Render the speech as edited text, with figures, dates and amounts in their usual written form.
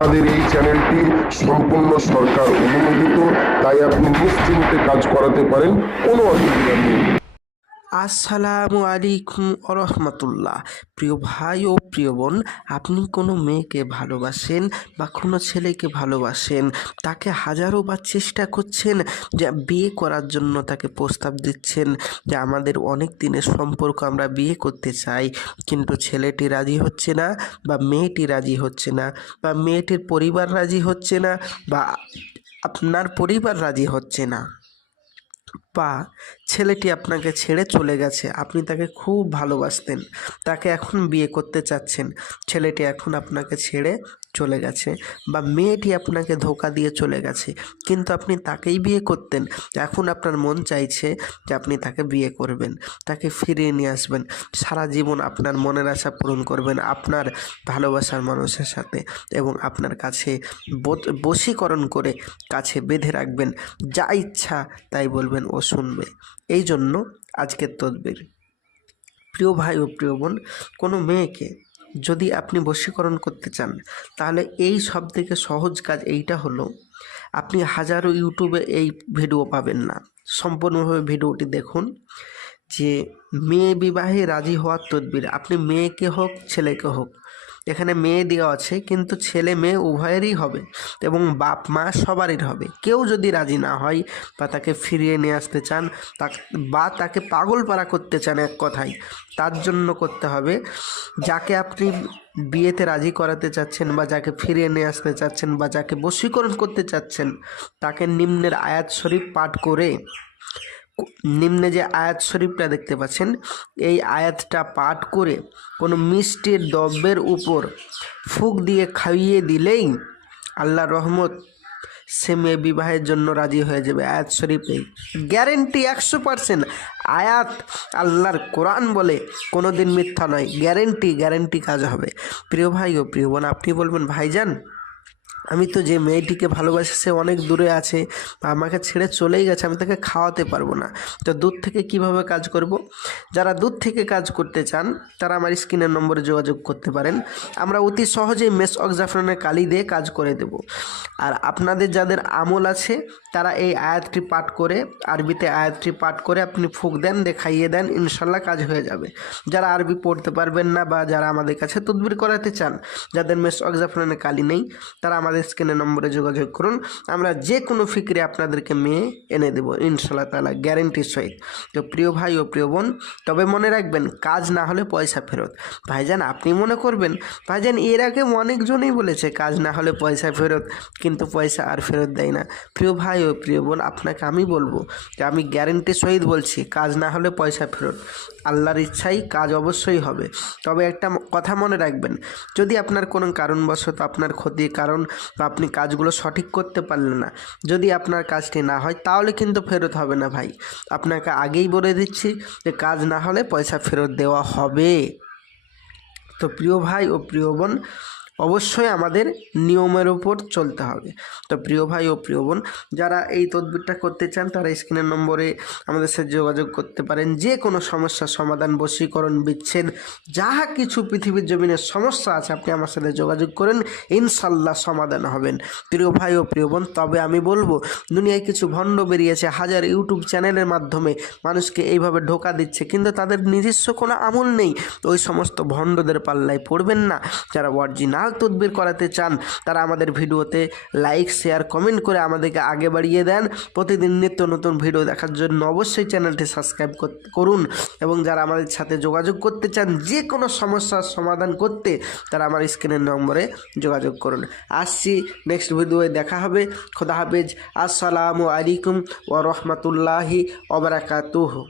আমাদের এই চ্যানেলটি সম্পূর্ণ সরকার অনুমোদিত, তাই আপনি নিশ্চিন্তে কাজ করাতে পারেন, কোনো অসুবিধা নেই। আসসালামু আলাইকুম রহমতুল্লাহ। প্রিয় ভাই ও প্রিয় বোন, আপনি কোনো মেয়েকে ভালোবাসেন বা কোনো ছেলেকে ভালোবাসেন, তাকে হাজারো বার চেষ্টা করছেন যে বিয়ে করার জন্য, তাকে প্রস্তাব দিচ্ছেন যে আমাদের অনেক দিনের সম্পর্ক, আমরা বিয়ে করতে চাই, কিন্তু ছেলেটি রাজি হচ্ছে না বা মেয়েটি রাজি হচ্ছে না বা মেয়েটির পরিবার রাজি হচ্ছে না বা আপনার পরিবার রাজি হচ্ছে না, বা ছেলেটি আপনাকে ছেড়ে চলে গেছে, আপনি তাকে খুব ভালোবাসতেন, তাকে এখন বিয়ে করতে চাচ্ছেন, ছেলেটি এখন আপনাকে ছেড়ে চলে গেছে, বা মেয়েটি আপনাকে ধোঁকা দিয়ে চলে গেছে, কিন্তু আপনি তাকেই বিয়ে করতেন, এখন আপনার মন চাইছে যে আপনি তাকে বিয়ে করবেন, তাকে ফিরিয়ে নিয়ে আসবেন, সারা জীবন আপনার মনের আশা পূরণ করবেন আপনার ভালোবাসার মানুষের সাথে, এবং আপনার কাছে বশীকরণ করে কাছে বেঁধে রাখবেন, যা ইচ্ছা তাই বলবেন ও শুনবে। এই জন্য আজকের তদবির। প্রিয় ভাই ও প্রিয় বোন, কোনো মেয়েকে যদি আপনি বশীকরণ করতে চান, তাহলে এই সব থেকে সহজ কাজ এইটা হলো, আপনি হাজারো ইউটিউবে এই ভিডিও পাবেন না, সম্পূর্ণভাবে ভিডিওটি দেখুন যে মেয়ে বিবাহে রাজি হওয়ার তদবির। আপনি মেয়েকে হোক ছেলেকে হোক, এখানে মেয়ে দেওয়া আছে, কিন্তু ছেলে মেয়ে উভয়েরই হবে এবং বাপ মা সবারই হবে। কেউ যদি রাজি না হয় বা তাকে ফিরিয়ে নিয়ে আসতে চান, বা তাকে পাগলপাড়া করতে চান, এক কথায়, তার জন্য করতে হবে, যাকে আপনি বিয়েতে রাজি করাতে চাচ্ছেন বা যাকে ফিরিয়ে নিয়ে আসতে চাচ্ছেন বা যাকে বশীকরণ করতে চাচ্ছেন, তাকে নিম্নের আয়াত শরীফ পাঠ করে, নিম্নে যে আয়াত শরীফটা দেখতে পাচ্ছেন, এই আয়াতটা পাঠ করে কোনো মিষ্টির দ্রব্যের উপর ফুঁক দিয়ে খাইয়ে দিলেই আল্লাহর রহমত, সে মেয়ে বিবাহের জন্য রাজি হয়ে যাবে। আয়াত শরীফেই গ্যারেন্টি 100%। আয়াত আল্লাহর কোরআন বলে, কোনো দিন মিথ্যা নয়, গ্যারেন্টি কাজ হবে। প্রিয় ভাই ও প্রিয় বোন, আপনি বলবেন, ভাইজান আমি তো যে মেয়েটিকে ভালোবাসি সে অনেক দূরে আছে বা আমাকে ছেড়ে চলেই গেছে, আমি তাকে খাওয়াতে পারবো না, তো দূর থেকে কিভাবে কাজ করব? যারা দূর থেকে কাজ করতে চান তারা আমার স্ক্রিনের নম্বরে যোগাযোগ করতে পারেন, আমরা অতি সহজেই মেসওয়াক জাফরানের কালি দিয়ে কাজ করে দেব। আর আপনাদের যাদের আমল আছে তারা এই আয়াতটি পাঠ করে, আরবিতে আয়াতটি পাঠ করে আপনি ফুঁক দেন, দেখাইয়ে দেন, ইনশাল্লাহ কাজ হয়ে যাবে। যারা আরবি পড়তে পারবেন না বা যারা আমাদের কাছে তদবির করাতে চান, যাদের মেসওয়াক জাফরানের কালি নেই, তারা আমাদের স্ক্রিনের নম্বরে যোগাযোগ করুন, আমরা যে কোনো ফিক্রে আপনাদেরকে মেয়ে এনে দেবো ইনশাল্লাহ তাআলা, গ্যারেন্টির সহিত। তো প্রিয় ভাই ও প্রিয় বোন, তবে মনে রাখবেন, কাজ না হলে পয়সা ফেরত। ভাইজান আপনি মনে করবেন, ভাইজান এর আগে অনেকজনই বলেছে কাজ না হলে পয়সা ফেরত, কিন্তু পয়সা আর ফেরত দেয় না। প্রিয় ভাই ও প্রিয় বোন, আপনাকে আমি বলবো যে আমি গ্যারেন্টির সহিত বলছি, কাজ না হলে পয়সা ফেরত, আল্লাহর ইচ্ছাই কাজ অবশ্যই হবে। তবে একটা কথা মনে রাখবেন, যদি আপনার কোনো কারণবশত আপনার ক্ষতির কারণ বা আপনি কাজগুলো সঠিক করতে পারলেন না, যদি আপনার কাজটি না হয়, তাহলে কিন্তু ফেরত হবে না ভাই, আপনাকে আগেই বলে দিচ্ছি যে কাজ না হলে পয়সা ফেরত দেওয়া হবে। তো প্রিয় ভাই ও প্রিয় বোন, অবশ্যই আমাদের নিয়মের উপর চলতে হবে। তো প্রিয় ভাই ও প্রিয় বোন, যারা এই তদবিরটা করতে চান তারা স্ক্রিনের নম্বরে আমাদের সাথে যোগাযোগ করতে পারেন। যে কোনো সমস্যার সমাধান, বশীকরণ, বিচ্ছেদ, যাহা কিছু পৃথিবীর জমিনের সমস্যা আছে, আপনি আমার সাথে যোগাযোগ করেন, ইনশাল্লাহ সমাধান হবেন। প্রিয় ভাই ও প্রিয় বোন, তবে আমি বলবো, দুনিয়ায় কিছু ভণ্ড বেরিয়েছে, হাজার ইউটিউব চ্যানেলের মাধ্যমে মানুষকে এইভাবে ধোঁকা দিচ্ছে, কিন্তু তাদের নিজস্ব কোনো আমল নেই। তো ওই সমস্ত ভণ্ডদের পাল্লায় পড়বেন না। যারা অরিজিনাল তদবির করাতে চান তারা আমাদের ভিডিওতে লাইক, শেয়ার, কমেন্ট করে আমাদেরকে আগে বাড়িয়ে দেন। প্রতিদিন নিত্য নতুন ভিডিও দেখার জন্য অবশ্যই চ্যানেলটি সাবস্ক্রাইব করুন, এবং যারা আমাদের সাথে যোগাযোগ করতে চান যে কোনো সমস্যার সমাধান করতে, তারা আমার স্ক্রিনের নম্বরে যোগাযোগ করুন। আসছি নেক্সট ভিডিওয়ে, দেখা হবে। খোদা হাফেজ। আসসালামু আলাইকুম ওয়া রাহমাতুল্লাহি ওয়া বারাকাতুহু।